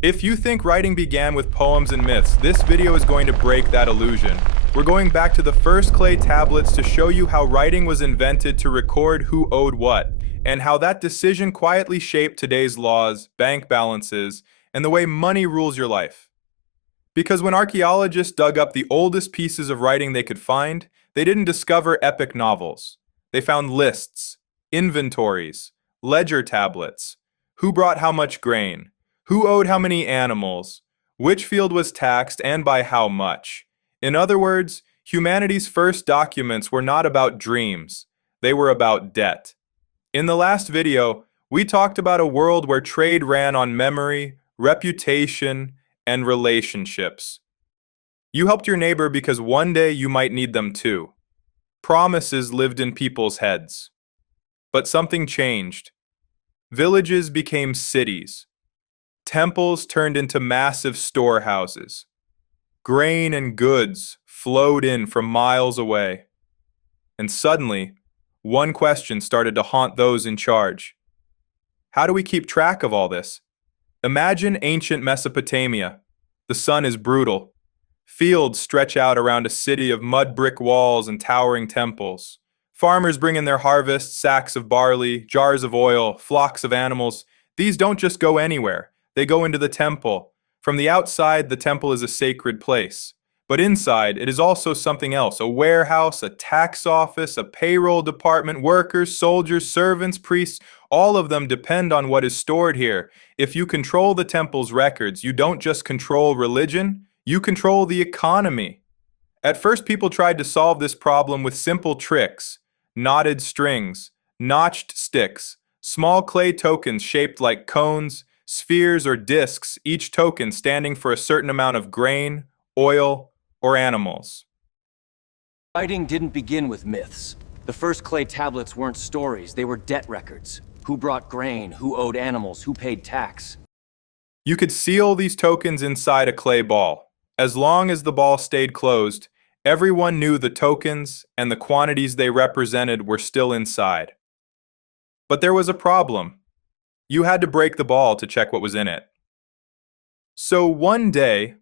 If you think writing began with poems and myths, this video is going to break that illusion. We're going back to the first clay tablets to show you how writing was invented to record who owed what, and how that decision quietly shaped today's laws, bank balances, and the way money rules your life. Because when archaeologists dug up the oldest pieces of writing they could find, they didn't discover epic novels. They found lists, inventories, ledger tablets, who brought how much grain, who owed how many animals, which field was taxed and by how much. In other words, humanity's first documents were not about dreams, they were about debt. In the last video, we talked about a world where trade ran on memory, reputation, and relationships. You helped your neighbor because one day you might need them too. Promises lived in people's heads. But something changed. Villages became cities. Temples turned into massive storehouses. Grain and goods flowed in from miles away. And suddenly, one question started to haunt those in charge. How do we keep track of all this? Imagine ancient Mesopotamia. The sun is brutal. Fields stretch out around a city of mud brick walls and towering temples. Farmers bring in their harvests, sacks of barley, jars of oil, flocks of animals. These don't just go anywhere. They go into the temple. From the outside, the temple is a sacred place. But inside, it is also something else, a warehouse, a tax office, a payroll department, workers, soldiers, servants, priests, all of them depend on what is stored here. If you control the temple's records, you don't just control religion, you control the economy. At first, people tried to solve this problem with simple tricks, knotted strings, notched sticks, small clay tokens shaped like cones, spheres or discs, each token standing for a certain amount of grain, oil, or animals. Writing didn't begin with myths. The first clay tablets weren't stories, they were debt records. Who brought grain, who owed animals, who paid tax. You could seal these tokens inside a clay ball. As long as the ball stayed closed, everyone knew the tokens and the quantities they represented were still inside. But there was a problem. You had to break the ball to check what was in it. So one day,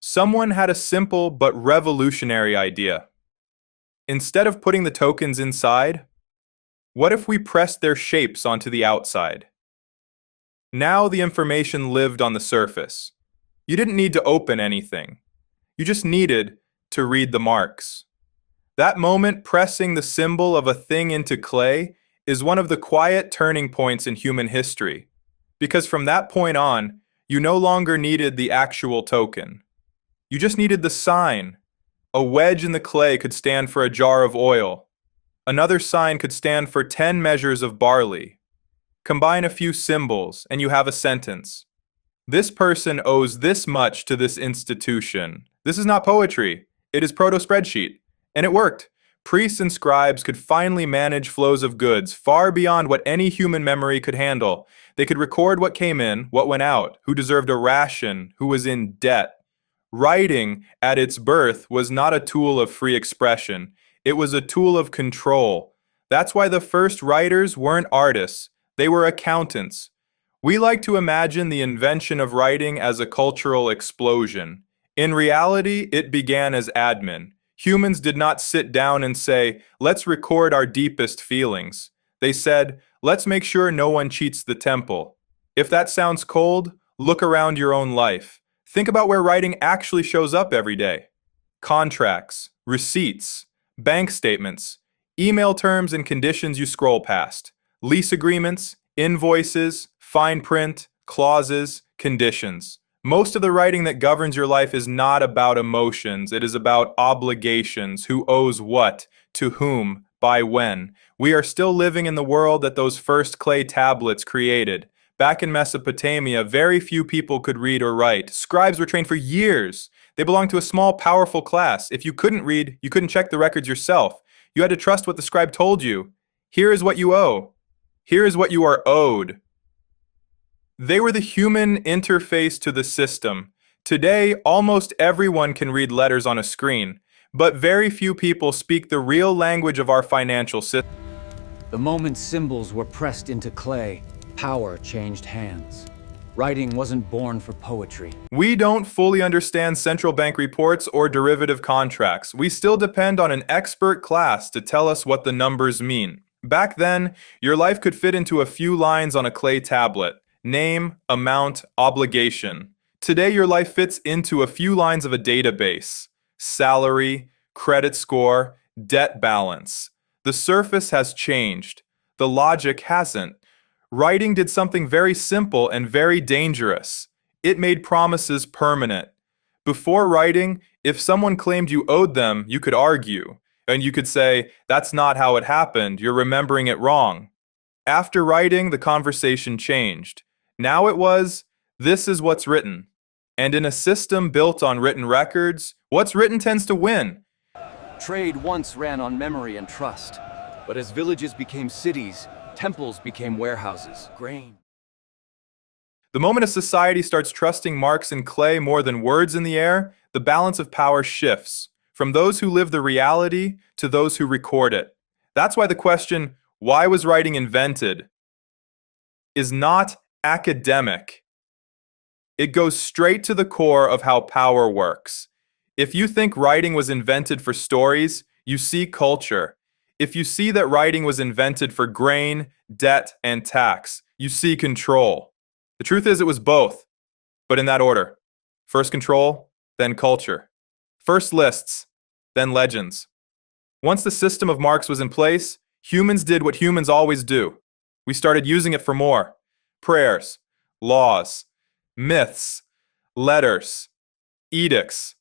someone had a simple but revolutionary idea. Instead of putting the tokens inside, what if we pressed their shapes onto the outside? Now the information lived on the surface. You didn't need to open anything. You just needed to read the marks. That moment, pressing the symbol of a thing into clay, is one of the quiet turning points in human history. Because from that point on, you no longer needed the actual token. You just needed the sign. A wedge in the clay could stand for a jar of oil. Another sign could stand for 10 measures of barley. Combine a few symbols, and you have a sentence. This person owes this much to this institution. This is not poetry. It is proto-spreadsheet. And it worked. Priests and scribes could finally manage flows of goods far beyond what any human memory could handle. They could record what came in, what went out, who deserved a ration, who was in debt. Writing, at its birth, was not a tool of free expression. It was a tool of control. That's why the first writers weren't artists. They were accountants. We like to imagine the invention of writing as a cultural explosion. In reality, it began as admin. Humans did not sit down and say, let's record our deepest feelings. They said, let's make sure no one cheats the temple. If that sounds cold, look around your own life. Think about where writing actually shows up every day. Contracts, receipts, bank statements, email terms and conditions you scroll past, lease agreements, invoices, fine print, clauses, conditions. Most of the writing that governs your life is not about emotions. It is about obligations, who owes what, to whom, by when. We are still living in the world that those first clay tablets created. Back in Mesopotamia, very few people could read or write. Scribes were trained for years. They belonged to a small, powerful class. If you couldn't read, you couldn't check the records yourself. You had to trust what the scribe told you. Here is what you owe. Here is what you are owed. They were the human interface to the system. Today, almost everyone can read letters on a screen, but very few people speak the real language of our financial system. The moment symbols were pressed into clay, power changed hands. Writing wasn't born for poetry. We don't fully understand central bank reports or derivative contracts. We still depend on an expert class to tell us what the numbers mean. Back then, your life could fit into a few lines on a clay tablet. Name, amount, obligation. Today, your life fits into a few lines of a database. Salary, credit score, debt balance. The surface has changed. The logic hasn't. Writing did something very simple and very dangerous. It made promises permanent. Before writing, if someone claimed you owed them, you could argue. And you could say, that's not how it happened, you're remembering it wrong. After writing, the conversation changed. Now it was, this is what's written. And in a system built on written records, what's written tends to win. Trade once ran on memory and trust. But as villages became cities, temples became warehouses. Grain. The moment a society starts trusting marks in clay more than words in the air, the balance of power shifts, from those who live the reality to those who record it. That's why the question, why was writing invented, is not academic. It goes straight to the core of how power works. If you think writing was invented for stories, you see culture. If you see that writing was invented for grain, debt, and tax, you see control. The truth is it was both, but in that order. First control, then culture. First lists, then legends. Once the system of marks was in place, humans did what humans always do. We started using it for more. Prayers, laws, myths, letters, edicts.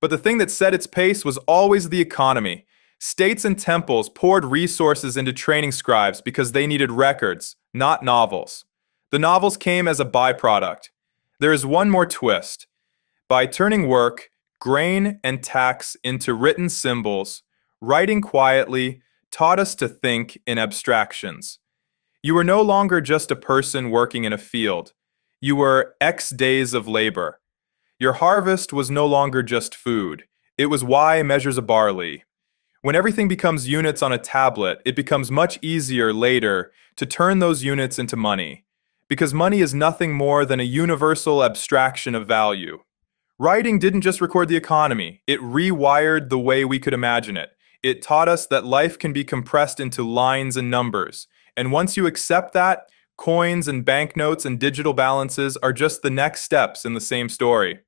But the thing that set its pace was always the economy. States and temples poured resources into training scribes because they needed records, not novels. The novels came as a byproduct. There is one more twist. By turning work, grain, and tax into written symbols, writing quietly taught us to think in abstractions. You were no longer just a person working in a field. You were X days of labor. Your harvest was no longer just food. It was Y measures of barley. When everything becomes units on a tablet, it becomes much easier later to turn those units into money, because money is nothing more than a universal abstraction of value. Writing didn't just record the economy, it rewired the way we could imagine it. It taught us that life can be compressed into lines and numbers, and once you accept that, coins and banknotes and digital balances are just the next steps in the same story.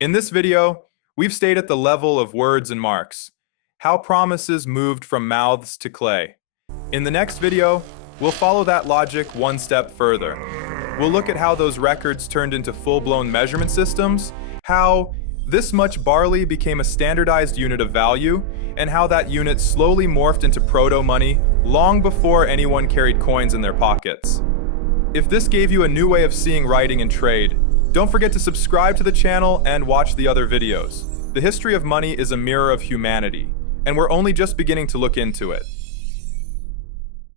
In this video, we've stayed at the level of words and marks, how promises moved from mouths to clay. In the next video, we'll follow that logic one step further. We'll look at how those records turned into full-blown measurement systems, how this much barley became a standardized unit of value, and how that unit slowly morphed into proto-money long before anyone carried coins in their pockets. If this gave you a new way of seeing writing and trade, don't forget to subscribe to the channel and watch the other videos. The history of money is a mirror of humanity, and we're only just beginning to look into it.